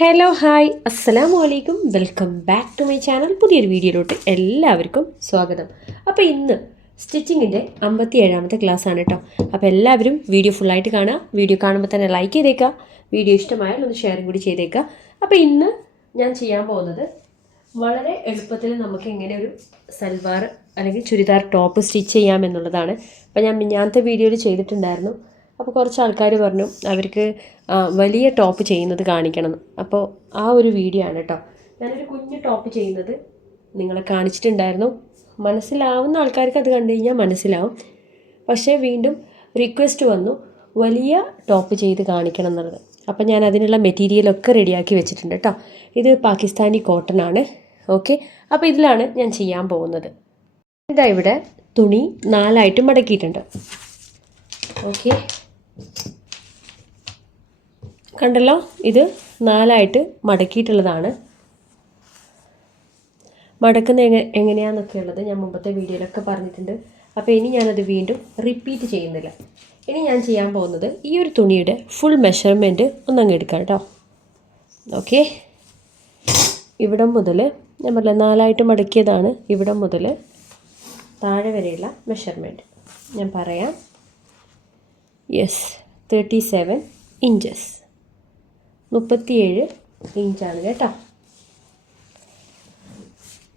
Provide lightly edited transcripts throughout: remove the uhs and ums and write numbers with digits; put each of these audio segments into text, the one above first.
Hello hi അസ്സലാമു അലൈക്കും welcome back to my channel. പുതിയൊരു വീഡിയോയിലോട്ട് എല്ലാവർക്കും സ്വാഗതം. അപ്പോൾ ഇന്ന് സ്റ്റിച്ചിങ്ങിൻ്റെ 57ാമത്തെ ക്ലാസ് ആണ് കേട്ടോ. അപ്പോൾ എല്ലാവരും വീഡിയോ ഫുള്ളായിട്ട് കാണുക. വീഡിയോ കാണുമ്പോൾ തന്നെ ലൈക്ക് ചെയ്തേക്കുക. വീഡിയോ ഇഷ്ടമായാൽ ഒന്ന് ഷെയറും കൂടി ചെയ്തേക്കുക. അപ്പോൾ ഇന്ന് ഞാൻ ചെയ്യാൻ പോകുന്നത് വളരെ എളുപ്പത്തിൽ നമുക്ക് എങ്ങനെ ഒരു സൽവാർ അല്ലെങ്കിൽ ചുരിദാർ ടോപ്പ് സ്റ്റിച്ച് ചെയ്യാമെന്നുള്ളതാണ്. അപ്പോൾ ഞാൻ മിഞ്ഞാന്നത്തെ വീഡിയോയിൽ ചെയ്തിട്ടുണ്ടായിരുന്നു. അപ്പോൾ കുറച്ച് ആൾക്കാർ പറഞ്ഞു അവർക്ക് വലിയ ടോപ്പ് ചെയ്യുന്നത് കാണിക്കണം. അപ്പോൾ ആ ഒരു വീഡിയോ ആണ് കേട്ടോ. ഞാനൊരു കുഞ്ഞു ടോപ്പ് ചെയ്യുന്നത് നിങ്ങളെ കാണിച്ചിട്ടുണ്ടായിരുന്നു. മനസ്സിലാവുന്ന ആൾക്കാർക്ക് അത് കണ്ടു കഴിഞ്ഞാൽ മനസ്സിലാവും. പക്ഷേ വീണ്ടും റിക്വസ്റ്റ് വന്നു വലിയ ടോപ്പ് ചെയ്ത് കാണിക്കണം എന്നുള്ളത്. അപ്പോൾ ഞാൻ അതിനുള്ള മെറ്റീരിയലൊക്കെ റെഡിയാക്കി വെച്ചിട്ടുണ്ട് കേട്ടോ. ഇത് പാകിസ്ഥാനി കോട്ടൺ ആണ്. ഓക്കെ, അപ്പോൾ ഇതിലാണ് ഞാൻ ചെയ്യാൻ പോകുന്നത്. ഇതാ ഇവിടെ തുണി 4ആയിട്ട് മടക്കിയിട്ടുണ്ട്. ഓക്കെ, കണ്ടല്ലോ, ഇത് 4ആയിട്ട് മടക്കിയിട്ടുള്ളതാണ്. മടക്കുന്ന എങ്ങനെയാണെന്നൊക്കെ ഉള്ളത് ഞാൻ മുമ്പത്തെ വീഡിയോയിലൊക്കെ പറഞ്ഞിട്ടുണ്ട്. അപ്പോൾ ഇനി ഞാനത് വീണ്ടും റിപ്പീറ്റ് ചെയ്യുന്നില്ല. ഇനി ഞാൻ ചെയ്യാൻ പോകുന്നത് ഈ ഒരു തുണിയുടെ ഫുൾ മെഷർമെൻറ്റ് ഒന്നങ്ങ് എടുക്കാം കേട്ടോ. ഓക്കെ, ഇവിടം മുതൽ ഞാൻ പറഞ്ഞ 4ആയിട്ട് മടക്കിയതാണ്. ഇവിടം മുതൽ താഴെ വരെയുള്ള മെഷർമെൻറ്റ് ഞാൻ പറയാം. യെസ്, 37 ഇഞ്ചസ്, 37 ഇഞ്ചാണ് കേട്ടോ.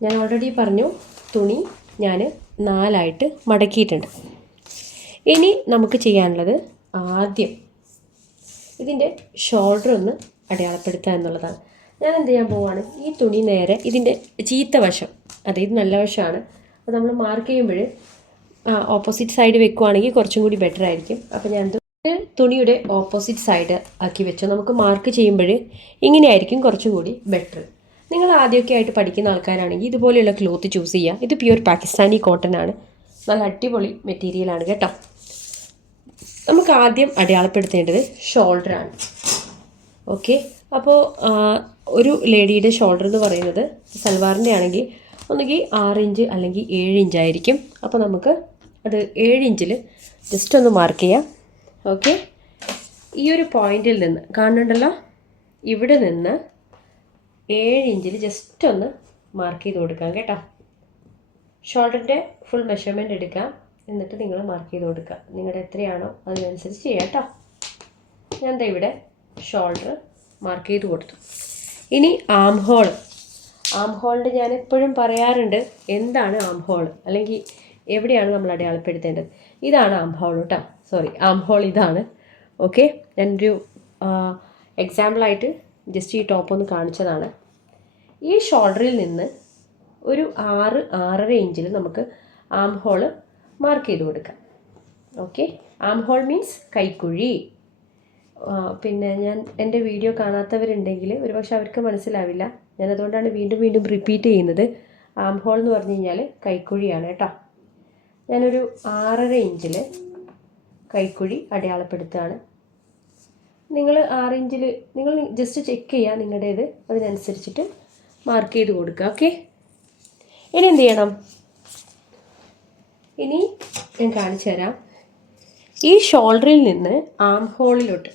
ഞാൻ ഓൾറെഡി പറഞ്ഞു തുണി ഞാൻ 4ആയിട്ട് മടക്കിയിട്ടുണ്ട്. ഇനി നമുക്ക് ചെയ്യാനുള്ളത് ആദ്യം ഇതിൻ്റെ ഷോൾഡർ ഒന്ന് അടയാളപ്പെടുത്തുക എന്നുള്ളതാണ്. ഞാൻ എന്ത് ചെയ്യാൻ പോവുകയാണ്, ഈ തുണി നേരെ ഇതിൻ്റെ ചീത്ത വശം, അതായത് നല്ല വശമാണ്, അത് നമ്മൾ മാർക്ക് ചെയ്യുമ്പോൾ ഓപ്പോസിറ്റ് സൈഡ് വെക്കുവാണെങ്കിൽ കുറച്ചും കൂടി ബെറ്റർ ആയിരിക്കും. അപ്പോൾ ഞാൻ തുണിയുടെ ഓപ്പോസിറ്റ് സൈഡ് ആക്കി വെച്ചോ. നമുക്ക് മാർക്ക് ചെയ്യുമ്പോൾ ഇങ്ങനെയായിരിക്കും കുറച്ചും കൂടി ബെറ്റർ. നിങ്ങൾ ആദ്യമൊക്കെ ആയിട്ട് പഠിക്കുന്ന ആൾക്കാരാണെങ്കിൽ ഇതുപോലെയുള്ള ക്ലോത്ത് ചൂസ് ചെയ്യുക. ഇത് പ്യുവർ പാകിസ്ഥാനി കോട്ടൺ ആണ്. നല്ല അടിപൊളി മെറ്റീരിയലാണ് കേട്ടോ. നമുക്ക് ആദ്യം അടയാളപ്പെടുത്തേണ്ടത് ഷോൾഡറാണ്. ഓക്കെ, അപ്പോൾ ഒരു ലേഡിയുടെ ഷോൾഡർ എന്ന് പറയുന്നത് സൽവാറിൻ്റെ ആണെങ്കിൽ ഒന്നുകിൽ 6 ഇഞ്ച് അല്ലെങ്കിൽ 7 ഇഞ്ചായിരിക്കും. അപ്പോൾ നമുക്ക് അത് 7 ഇഞ്ചിൽ ജസ്റ്റ് ഒന്ന് മാർക്ക് ചെയ്യാം. ഓക്കെ, ഈ ഒരു പോയിന്റിൽ നിന്ന് കാണുന്നുണ്ടല്ലോ, ഇവിടെ നിന്ന് 7 ഇഞ്ചിൽ ജസ്റ്റ് ഒന്ന് മാർക്ക് ചെയ്ത് കൊടുക്കാം കേട്ടോ. ഷോൾഡറിൻ്റെ ഫുൾ മെഷർമെൻറ്റ് എടുക്കാം, എന്നിട്ട് നിങ്ങൾ മാർക്ക് ചെയ്ത് കൊടുക്കുക. നിങ്ങളുടെ എത്രയാണോ അതിനനുസരിച്ച് ചെയ്യാം കേട്ടോ. ഞാൻ ദാ ഇവിടെ ഷോൾഡർ മാർക്ക് ചെയ്ത് കൊടുത്തു. ഇനി ആം ഹോളിൻ്റെ ഞാൻ എപ്പോഴും പറയാറുണ്ട് എന്താണ് ആം ഹോൾ അല്ലെങ്കിൽ എവിടെയാണ് നമ്മൾ അടയാളപ്പെടുത്തേണ്ടത്. ഇതാണ് ആം ഹോൾ കേട്ടോ. ആം ഹോൾ ഇതാണ്. ഓക്കെ, ഞാനൊരു എക്സാമ്പിളായിട്ട് ജസ്റ്റ് ഈ ടോപ്പ് ഒന്ന് കാണിച്ചതാണ്. ഈ ഷോൾഡറിൽ നിന്ന് ഒരു 6-6.5 ഇഞ്ചിൽ നമുക്ക് ആം ഹോൾ മാർക്ക് ചെയ്ത് കൊടുക്കാം. ഓക്കെ, ആം ഹോൾ മീൻസ് കൈക്കുഴി. പിന്നെ ഞാൻ എൻ്റെ വീഡിയോ കാണാത്തവരുണ്ടെങ്കിൽ ഒരുപക്ഷെ അവർക്ക് മനസ്സിലാവില്ല. ഞാനതുകൊണ്ടാണ് വീണ്ടും വീണ്ടും റിപ്പീറ്റ് ചെയ്യുന്നത്. ആം ഹോൾ എന്ന് പറഞ്ഞു കഴിഞ്ഞാൽ കൈക്കുഴിയാണ് കേട്ടോ. ഞാനൊരു 6.5 ഇഞ്ചിൽ കൈക്കുഴി അടയാളപ്പെടുത്തുകയാണ്. നിങ്ങൾ 6 ഇഞ്ചിൽ നിങ്ങൾ ജസ്റ്റ് ചെക്ക് ചെയ്യുക നിങ്ങളുടേത്, അതിനനുസരിച്ചിട്ട് മാർക്ക് ചെയ്ത് കൊടുക്കുക. ഓക്കെ, ഇനി എന്ത് ചെയ്യണം, ഇനി ഞാൻ കാണിച്ചു തരാം. ഈ ഷോൾഡറിൽ നിന്ന് ആം ഹോളിലോട്ട്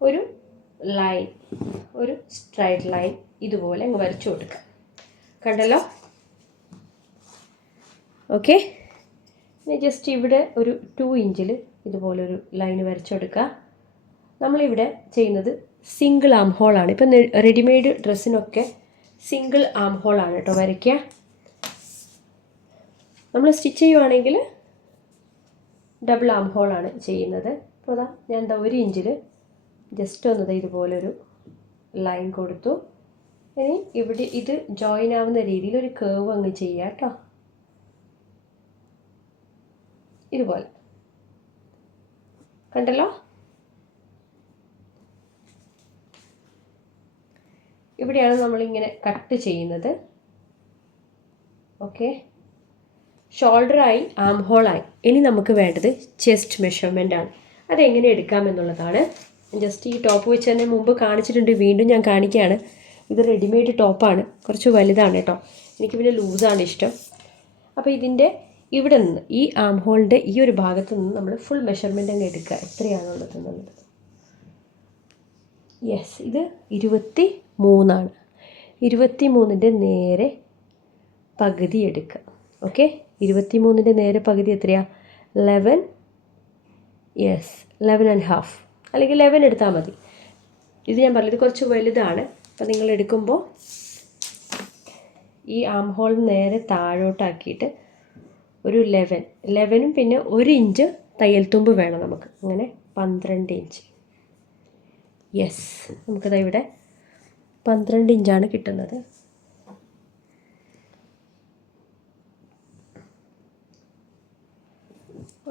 ഒരു ലൈൻ, ഒരു സ്ട്രൈറ്റ് ലൈൻ ഇതുപോലെ അങ്ങ് വരച്ചു കൊടുക്കുക. കണ്ടല്ലോ. ഓക്കെ, ഇനി ജസ്റ്റ് ഇവിടെ ഒരു 2 ഇഞ്ചിൽ ഇതുപോലൊരു ലൈൻ വരച്ചു കൊടുക്കുക. നമ്മളിവിടെ ചെയ്യുന്നത് സിംഗിൾ ആം ഹോളാണ്. ഇപ്പം റെഡിമെയ്ഡ് ഡ്രസ്സിനൊക്കെ സിംഗിൾ ആം ഹോളാണ് കേട്ടോ വരയ്ക്കുക. നമ്മൾ സ്റ്റിച്ച് ചെയ്യുവാണെങ്കിൽ ഡബിൾ ആം ഹോളാണ് ചെയ്യുന്നത്. അപ്പോൾ അതാ ഞാൻ 1 ഇഞ്ചിൽ ജസ്റ്റ് ഒന്ന് ഇതുപോലൊരു ലൈൻ കൊടുത്തു. ഇനി ഇവിടെ ഇത് ജോയിൻ ആവുന്ന രീതിയിൽ ഒരു കേർവ് അങ്ങ് ചെയ്യുക കേട്ടോ. ഇതുപോലെ കണ്ടല്ലോ. ഇവിടെയാണ് നമ്മളിങ്ങനെ കട്ട് ചെയ്യുന്നത്. ഓക്കെ, ഷോൾഡറായി ആം ഹോളായി. ഇനി നമുക്ക് വേണ്ടത് ചെസ്റ്റ് മെഷർമെൻ്റ് ആണ്. അതെങ്ങനെ എടുക്കാമെന്നുള്ളതാണ്. ജസ്റ്റ് ഈ ടോപ്പ് വെച്ച് തന്നെ മുമ്പ് കാണിച്ചിട്ടുണ്ട്, വീണ്ടും ഞാൻ കാണിക്കുകയാണ്. ഇത് റെഡിമെയ്ഡ് ടോപ്പാണ്, കുറച്ച് വലുതാണ് കേട്ടോ. എനിക്ക് പിന്നെ ലൂസാണ് ഇഷ്ടം. അപ്പോൾ ഇതിൻ്റെ ഇവിടെ നിന്ന് ഈ ആം ഹോളിൻ്റെ ഈ ഒരു ഭാഗത്ത് നിന്ന് നമ്മൾ ഫുൾ മെഷർമെൻ്റ് അങ്ങ് എടുക്കുക, എത്രയാണുള്ളത് എന്നുള്ളത്. യെസ്, ഇത് 23 23-ൻ്റെ നേരെ പകുതി എടുക്കുക. ഓക്കെ, 23-ൻ്റെ നേരെ പകുതി എത്രയാണ്? 11. യെസ്, 11.5 അല്ലെങ്കിൽ 11 എടുത്താൽ മതി. ഇത് ഞാൻ പറഞ്ഞത് കുറച്ച് വലുതാണ്. അപ്പോൾ നിങ്ങൾ എടുക്കുമ്പോൾ ഈ ആം ഹോൾ നേരെ താഴോട്ടാക്കിയിട്ട് ഒരു 11 പിന്നെ 1 ഇഞ്ച് തയ്യൽ തുമ്പ് വേണം നമുക്ക്. അങ്ങനെ 12 ഇഞ്ച്. യെസ്, നമുക്കത് ഇവിടെ 12 ഇഞ്ചാണ് കിട്ടുന്നത്.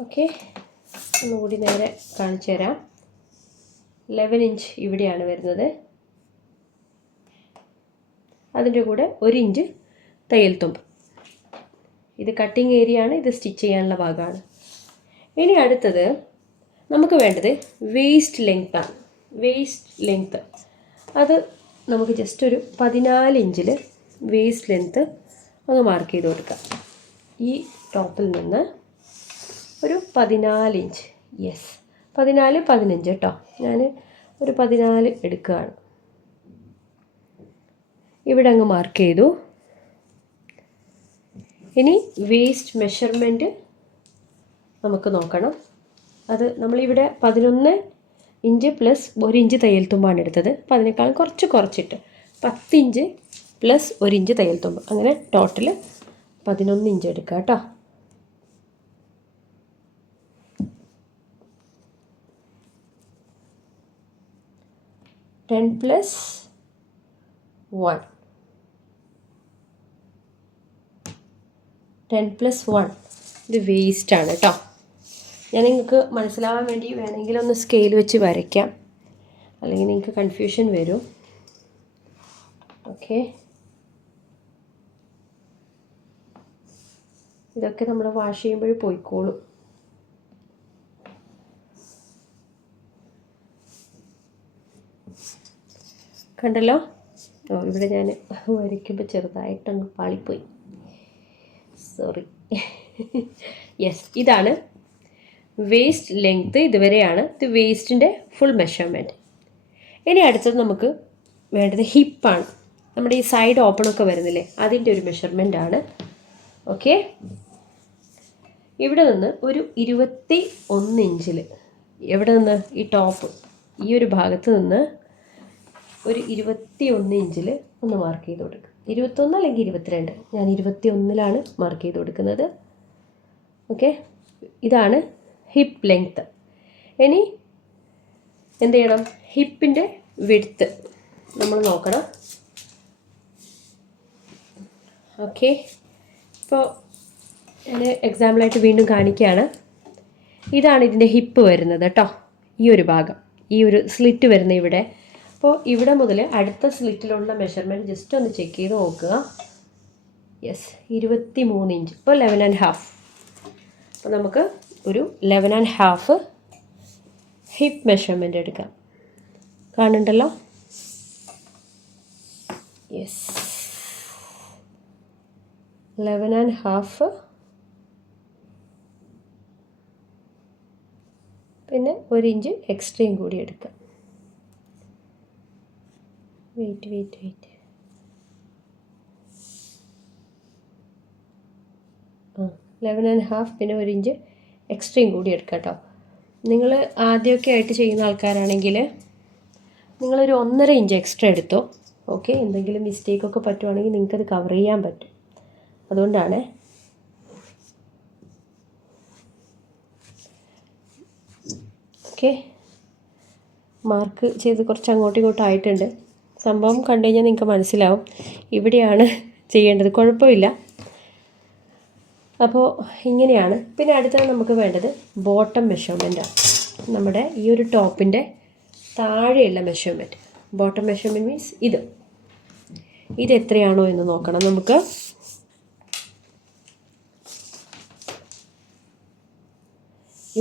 ഓക്കെ, ഒന്നുകൂടി നേരെ കാണിച്ചു തരാം. 11 ഇഞ്ച് ഇവിടെയാണ് വരുന്നത്. അതിൻ്റെ കൂടെ 1 ഇഞ്ച് തയ്യൽ തുമ്പ്. ഇത് കട്ടിങ് ഏരിയ ആണ്, ഇത് സ്റ്റിച്ച് ചെയ്യാനുള്ള ഭാഗമാണ്. ഇനി അടുത്തത് നമുക്ക് വേണ്ടത് വേസ്റ്റ് ലെങ്ത്താണ്. വേസ്റ്റ് ലെങ്ത്ത് അത് നമുക്ക് ജസ്റ്റ് ഒരു 14 ഇഞ്ചിൽ വേസ്റ്റ് ലെങ്ത്ത് ഒന്ന് മാർക്ക് ചെയ്ത് കൊടുക്കാം. ഈ ടോപ്പിൽ നിന്ന് ഒരു 14 ഇഞ്ച്. യെസ്, 14 15 കേട്ടോ. ഞാൻ ഒരു 14 എടുക്കുകയാണ്. ഇവിടെ അങ്ങ് മാർക്ക് ചെയ്തു. ഇനി വേസ്റ്റ് മെഷർമെൻറ്റ് നമുക്ക് നോക്കണം. അത് നമ്മളിവിടെ 11 ഇഞ്ച് പ്ലസ് 1 ഇഞ്ച് തയ്യൽ തുമ്പാണ് എടുത്തത്. അപ്പോൾ അതിനേക്കാളും കുറച്ചിട്ട് 10 ഇഞ്ച് പ്ലസ് 1 ഇഞ്ച് തയ്യൽ തുമ്പ്, അങ്ങനെ ടോട്ടൽ 11 ഇഞ്ച് എടുക്കുക കേട്ടോ. ടെൻ പ്ലസ് 1 ഇത് വേസ്റ്റാണ് കേട്ടോ. ഞാൻ നിങ്ങൾക്ക് മനസ്സിലാവാൻ വേണ്ടി വേണമെങ്കിൽ ഒന്ന് സ്കെയിൽ വെച്ച് വരയ്ക്കാം, അല്ലെങ്കിൽ നിങ്ങൾക്ക് കൺഫ്യൂഷൻ വരും. ഓക്കെ, ഇതൊക്കെ നമ്മൾ വാഷ് ചെയ്യുമ്പോൾ പോയിക്കോളും. കണ്ടല്ലോ. ഇവിടെ ഞാൻ വരയ്ക്കുമ്പോൾ ചെറുതായിട്ടൊന്ന് പാളിപ്പോയി, സോറി. യെസ്, ഇതാണ് വേസ്റ്റ് ലെങ്ത്ത്. ഇതുവരെയാണ് ഇത് വേസ്റ്റിൻ്റെ ഫുൾ മെഷർമെൻറ്റ്. ഇനി അടുത്തത് നമുക്ക് വേണ്ടത് ഹിപ്പാണ്. നമ്മുടെ ഈ സൈഡ് ഓപ്പണൊക്കെ വരുന്നില്ലേ, അതിൻ്റെ ഒരു മെഷർമെൻ്റാണ്. ഓക്കെ, ഇവിടെ നിന്ന് ഒരു 21 ഇഞ്ചിൽ, എവിടെ നിന്ന്? ഈ ടോപ്പ് ഈ ഒരു ഭാഗത്ത് നിന്ന് ഒരു 21 ഇഞ്ചിൽ ഒന്ന് മാർക്ക് ചെയ്ത് കൊടുക്കുക. 21 അല്ലെങ്കിൽ 22, ഞാൻ 21-ലാണ് മാർക്ക് ചെയ്ത് കൊടുക്കുന്നത്. ഓക്കെ, ഇതാണ് ഹിപ്പ് ലെങ്ത്ത്. ഇനി എന്ത് ചെയ്യണം? ഹിപ്പിൻ്റെ വിഡ്ത്ത് നമ്മൾ നോക്കണം. ഓക്കെ, ഇപ്പോൾ ഞാൻ എക്സാമ്പിളായിട്ട് വീണ്ടും കാണിക്കുകയാണ്. ഇതാണ് ഇതിൻ്റെ ഹിപ്പ് വരുന്നത് കേട്ടോ. ഈ ഒരു ഭാഗം, ഈ ഒരു സ്ലിറ്റ് വരുന്ന ഇവിടെ. അപ്പോൾ ഇവിടെ മുതൽ അടുത്ത സ്ലിറ്റിലുള്ള മെഷർമെൻറ്റ് ജസ്റ്റ് ഒന്ന് ചെക്ക് ചെയ്ത് നോക്കുക. Yes, 23 inch. ഇപ്പോൾ 11.5. അപ്പോൾ നമുക്ക് ഒരു 11.5 ഹിപ്പ് മെഷർമെൻ്റ് എടുക്കാം. കാണുന്നുണ്ടല്ലോ. യെസ്, 11.5 പിന്നെ 1 ഇഞ്ച് എക്സ്ട്രയും കൂടി എടുക്കാം. വെയിറ്റ് 11.5 പിന്നെ 1 ഇഞ്ച് എക്സ്ട്രയും കൂടി എടുക്കാം കേട്ടോ. നിങ്ങൾ ആദ്യമൊക്കെ ആയിട്ട് ചെയ്യുന്ന ആൾക്കാരാണെങ്കിൽ നിങ്ങളൊരു 1.5 ഇഞ്ച് എക്സ്ട്രാ എടുത്തോ. ഓക്കെ, എന്തെങ്കിലും മിസ്റ്റേക്കൊക്കെ പറ്റുവാണെങ്കിൽ നിങ്ങൾക്കത് കവർ ചെയ്യാൻ പറ്റും. അതുകൊണ്ടാണ്. ഓക്കെ, മാർക്ക് ചെയ്ത് കുറച്ച് അങ്ങോട്ടും ഇങ്ങോട്ടും ആയിട്ടുണ്ട്. സംഭവം കണ്ടു കഴിഞ്ഞാൽ നിങ്ങൾക്ക് മനസ്സിലാവും ഇവിടെയാണ് ചെയ്യേണ്ടത്. കുഴപ്പമില്ല. അപ്പോൾ ഇങ്ങനെയാണ്. പിന്നെ അടുത്തത് നമുക്ക് വേണ്ടത് ബോട്ടം മെഷർമെൻറ്റാണ്. നമ്മുടെ ഈ ഒരു ടോപ്പിൻ്റെ താഴെയുള്ള മെഷർമെൻറ്റ്. ബോട്ടം മെഷർമെൻറ്റ് മീൻസ് ഇത് എത്രയാണോ എന്ന് നോക്കണം നമുക്ക്.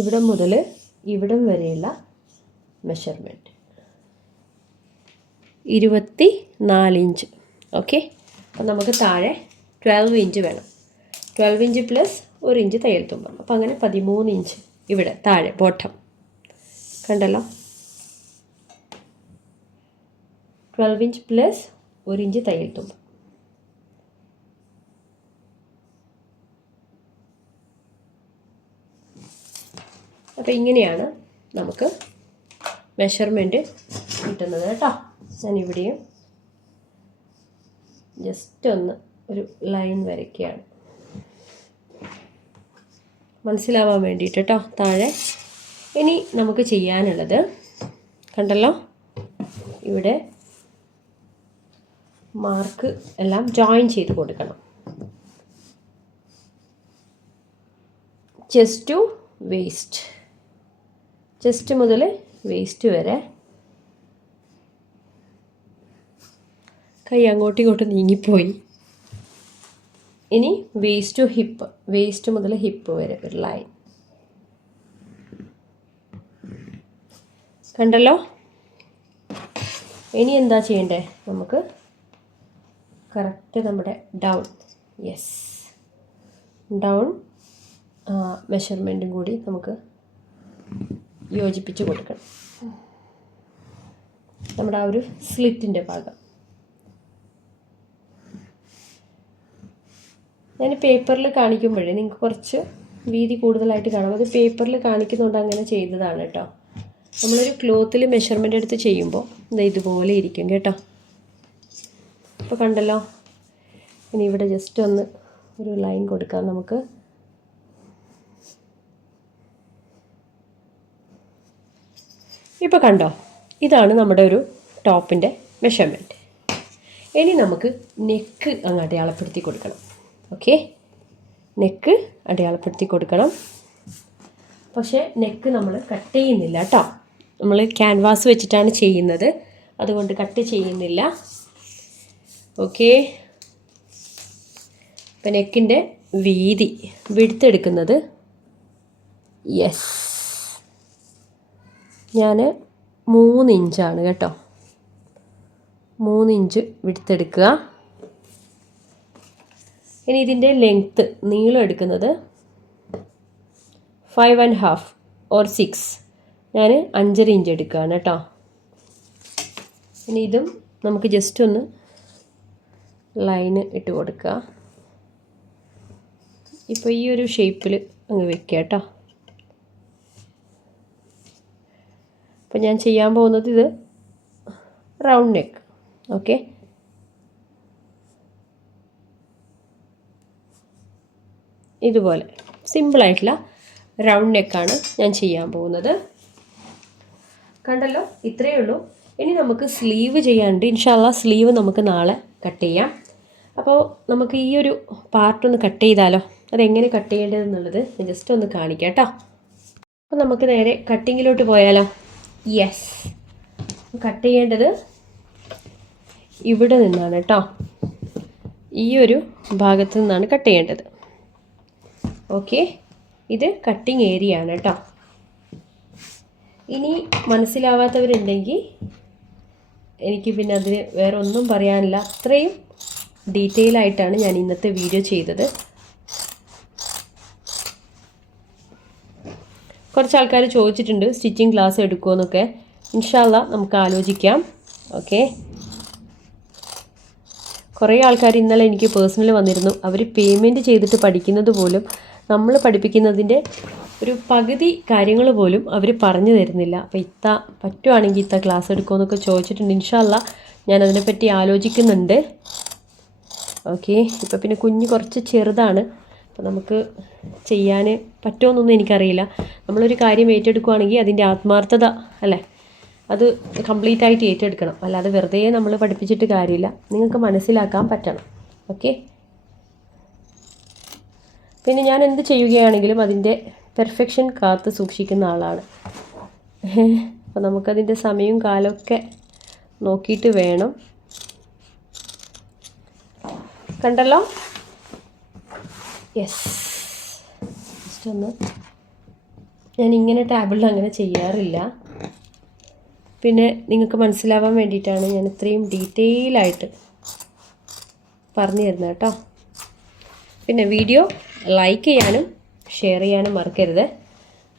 ഇവിടം മുതൽ ഇവിടം വരെയുള്ള മെഷർമെൻറ്റ് 24 ഇഞ്ച്. ഓക്കെ, അപ്പോൾ നമുക്ക് താഴെ 12 ഇഞ്ച് വേണം. 12 ഇഞ്ച് പ്ലസ് 1 ഇഞ്ച് തയ്യൽ തുമ്പ്. അപ്പോൾ അങ്ങനെ 13 ഇഞ്ച് ഇവിടെ താഴെ ബോട്ടം. കണ്ടല്ലോ. 12 ഇഞ്ച് പ്ലസ് 1 ഇഞ്ച് തയ്യൽ തുമ്പ്. അപ്പോൾ ഇങ്ങനെയാണ് നമുക്ക് മെഷർമെൻറ്റ് കിട്ടുന്നത് കേട്ടോ. ഞാനിവിടെയും ജസ്റ്റ് ഒന്ന് ഒരു ലൈൻ വരയ്ക്കുകയാണ് മനസ്സിലാവാൻ വേണ്ടിയിട്ട് കേട്ടോ താഴെ. ഇനി നമുക്ക് ചെയ്യാനുള്ളത് കണ്ടല്ലോ, ഇവിടെ മാർക്ക് എല്ലാം ജോയിൻ ചെയ്ത് കൊടുക്കണം. ചെസ്റ്റ് ടു വേസ്റ്റ്, ചെസ്റ്റ് മുതൽ വേസ്റ്റ് വരെ കൈ അങ്ങോട്ടും ഇങ്ങോട്ടും നീങ്ങിപ്പോയി. ഇനി വേസ്റ്റ് ടു ഹിപ്പ്, വേസ്റ്റ് മുതൽ ഹിപ്പ് വരെ ഒരു ലൈൻ കണ്ടല്ലോ. ഇനി എന്താ ചെയ്യണ്ടേ, നമുക്ക് കറക്റ്റ് നമ്മുടെ ഡൗൺ, യെസ് ഡൗൺ മെഷർമെൻറ്റും കൂടി നമുക്ക് യോജിപ്പിച്ച് കൊടുക്കണം. നമ്മുടെ ആ ഒരു സ്ലിറ്റിൻ്റെ ഭാഗം ഞാൻ പേപ്പറിൽ കാണിക്കുമ്പോഴേ നിങ്ങൾക്ക് കുറച്ച് വീതി കൂടുതലായിട്ട് കാണാം. അത് പേപ്പറിൽ കാണിക്കുന്നുണ്ട് അങ്ങനെ ചെയ്തതാണ് കേട്ടോ. നമ്മളൊരു ക്ലോത്തിൽ മെഷർമെൻ്റ് എടുത്ത് ചെയ്യുമ്പോൾ ഇത് ഇതുപോലെ ഇരിക്കും കേട്ടോ. ഇപ്പോൾ കണ്ടല്ലോ. ഇനി ഇവിടെ ജസ്റ്റ് ഒന്ന് ഒരു ലൈൻ കൊടുക്കാം നമുക്ക്. ഇപ്പോൾ കണ്ടോ, ഇതാണ് നമ്മുടെ ഒരു ടോപ്പിൻ്റെ മെഷർമെൻറ്റ്. ഇനി നമുക്ക് നെക്ക് അങ്ങ് അടയാളപ്പെടുത്തി കൊടുക്കണം. ഓക്കെ, നെക്ക് അടയാളപ്പെടുത്തി കൊടുക്കണം. പക്ഷേ നെക്ക് നമ്മൾ കട്ട് ചെയ്യുന്നില്ല കേട്ടോ. നമ്മൾ ക്യാൻവാസ് വെച്ചിട്ടാണ് ചെയ്യുന്നത്, അതുകൊണ്ട് കട്ട് ചെയ്യുന്നില്ല. ഓക്കെ, ഇപ്പം നെക്കിൻ്റെ വീതി വിടുത്തെടുക്കുന്നത് യെസ് ഞാൻ 3 ഇഞ്ചാണ് കേട്ടോ. 3 ഇഞ്ച് വിടുത്തെടുക്കുക. ഇനി ഇതിൻ്റെ ലെങ്ത്ത് നീളം എടുക്കുന്നത് 5½ or 6, ഞാൻ 5½ ഇഞ്ച് എടുക്കുകയാണ് കേട്ടോ. ഇനി ഇതും നമുക്ക് ജസ്റ്റ് ഒന്ന് ലൈന് ഇട്ട് കൊടുക്കുക. ഇപ്പോൾ ഈ ഒരു ഷേപ്പിൽ അങ്ങ് വെക്കുക കേട്ടോ. അപ്പോൾ ഞാൻ ചെയ്യാൻ പോകുന്നത് ഇത് റൗണ്ട് നെക്ക്. ഓക്കെ, ഇതുപോലെ സിമ്പിളായിട്ടുള്ള റൗണ്ട് നെക്കാണ് ഞാൻ ചെയ്യാൻ പോകുന്നത്. കണ്ടല്ലോ, ഇത്രയേ ഉള്ളൂ. ഇനി നമുക്ക് സ്ലീവ് ചെയ്യാനുണ്ട്. ഇൻഷാല്ലാ സ്ലീവ് നമുക്ക് നാളെ കട്ട് ചെയ്യാം. അപ്പോൾ നമുക്ക് ഈ ഒരു പാർട്ടൊന്ന് കട്ട് ചെയ്താലോ. അതെങ്ങനെ കട്ട് ചെയ്യേണ്ടതെന്നുള്ളത് ഞാൻ ജസ്റ്റ് ഒന്ന് കാണിക്കാം കേട്ടോ. അപ്പോൾ നമുക്ക് നേരെ കട്ടിങ്ങിലോട്ട് പോയാലോ. യെസ്, കട്ട് ചെയ്യേണ്ടത് ഇവിടെ നിന്നാണ് കേട്ടോ. ഈ ഒരു ഭാഗത്ത് നിന്നാണ് കട്ട് ചെയ്യേണ്ടത്. ഓക്കെ, ഇത് കട്ടിങ് ഏരിയ ആണ് കേട്ടോ. ഇനി മനസ്സിലാവാത്തവരുണ്ടെങ്കിൽ എനിക്ക് പിന്നെ അതിന് വേറെ ഒന്നും പറയാനില്ല. അത്രയും ഡീറ്റെയിൽ ആയിട്ടാണ് ഞാൻ ഇന്നത്തെ വീഡിയോ ചെയ്തത്. കുറച്ച് ആൾക്കാർ ചോദിച്ചിട്ടുണ്ട് സ്റ്റിച്ചിങ് ക്ലാസ് എടുക്കുമോ എന്നൊക്കെ. ഇൻഷാല്ലാ നമുക്ക് ആലോചിക്കാം. ഓക്കെ, കുറേ ആൾക്കാർ ഇന്നലെ എനിക്ക് പേഴ്സണലി വന്നിരുന്നു. അവർ പേയ്മെൻറ്റ് ചെയ്തിട്ട് പഠിക്കുന്നത് പോലും നമ്മൾ പഠിപ്പിക്കുന്നതിൻ്റെ ഒരു പകുതി കാര്യങ്ങൾ പോലും അവർ പറഞ്ഞു തരുന്നില്ല. അപ്പോൾ പറ്റുവാണെങ്കിൽ ക്ലാസ് എടുക്കുമോ എന്നൊക്കെ ചോദിച്ചിട്ടുണ്ട്. ഇൻഷാല്ലാ ഞാനതിനെപ്പറ്റി ആലോചിക്കുന്നുണ്ട്. ഓക്കെ, ഇപ്പോൾ പിന്നെ കുഞ്ഞ് കുറച്ച് ചെറുതാണ്, അപ്പോൾ നമുക്ക് ചെയ്യാൻ പറ്റുമോയെന്നൊന്നും എനിക്കറിയില്ല. നമ്മളൊരു കാര്യം ഏറ്റെടുക്കുകയാണെങ്കിൽ അതിൻ്റെ ആത്മാർത്ഥത അല്ലേ, അത് കംപ്ലീറ്റ് ആയിട്ട് ഏറ്റെടുക്കണം. അല്ലാതെ വെറുതെ നമ്മൾ പഠിപ്പിച്ചിട്ട് കാര്യമില്ല, നിങ്ങൾക്ക് മനസ്സിലാക്കാൻ പറ്റണം. ഓക്കെ, പിന്നെ ഞാൻ എന്ത് ചെയ്യുകയാണെങ്കിലും അതിൻ്റെ പെർഫെക്ഷൻ കാത്ത് സൂക്ഷിക്കുന്ന ആളാണ്. അപ്പോൾ നമുക്കതിൻ്റെ സമയവും കാലമൊക്കെ നോക്കിയിട്ട് വേണം. കണ്ടല്ലോ, യെസ്. ജസ്റ്റ് ഒന്ന് ഞാനിങ്ങനെ ടാബിളിൽ അങ്ങനെ ചെയ്യാറില്ല. പിന്നെ നിങ്ങൾക്ക് മനസ്സിലാവാൻ വേണ്ടിയിട്ടാണ് ഞാൻ ഇത്രയും ഡീറ്റെയിലായിട്ട് പറഞ്ഞു തരുന്നത് കേട്ടോ. പിന്നെ വീഡിയോ ലൈക്ക് ചെയ്യാനും ഷെയർ ചെയ്യാനും മറക്കരുത്.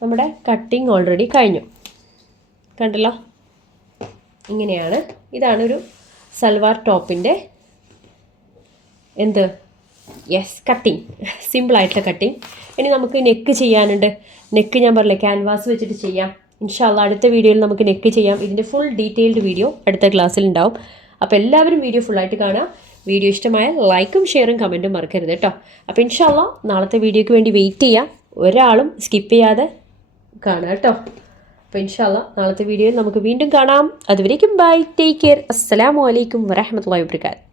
നമ്മുടെ കട്ടിങ് ഓൾറെഡി കഴിഞ്ഞു. കണ്ടല്ലോ, ഇങ്ങനെയാണ്. ഇതാണൊരു സൽവാർ ടോപ്പിൻ്റെ എന്ത് കട്ടിങ്, സിമ്പിളായിട്ടുള്ള കട്ടിങ്. ഇനി നമുക്ക് നെക്ക് ചെയ്യാനുണ്ട്. നെക്ക് ഞാൻ പറഞ്ഞില്ലേ ക്യാൻവാസ് വെച്ചിട്ട് ചെയ്യാം. ഇൻഷാ അള്ളാ അടുത്ത വീഡിയോയിൽ നമുക്ക് നെക്ക് ചെയ്യാം. ഇതിൻ്റെ ഫുൾ ഡീറ്റെയിൽഡ് വീഡിയോ അടുത്ത ക്ലാസ്സിൽ ഉണ്ടാവും. അപ്പോൾ എല്ലാവരും വീഡിയോ ഫുള്ളായിട്ട് കാണുക. വീഡിയോ ഇഷ്ടമായാൽ ലൈക്കും ഷെയറും കമൻറ്റും മറക്കരുത് കേട്ടോ. അപ്പോൾ ഇൻഷാ അള്ളാ നാളത്തെ വീഡിയോയ്ക്ക് വേണ്ടി വെയിറ്റ് ചെയ്യുക. ഒരാളും സ്കിപ്പ് ചെയ്യാതെ കാണുക കേട്ടോ. അപ്പോൾ ഇൻഷാ അള്ളാ നാളത്തെ വീഡിയോയിൽ നമുക്ക് വീണ്ടും കാണാം. അതുവരേക്കും ബൈ, ടേക്ക് കെയർ. അസ്സലാമു അലൈക്കും വറഹ്മത്തുള്ളാഹി വബറകാതുഹു.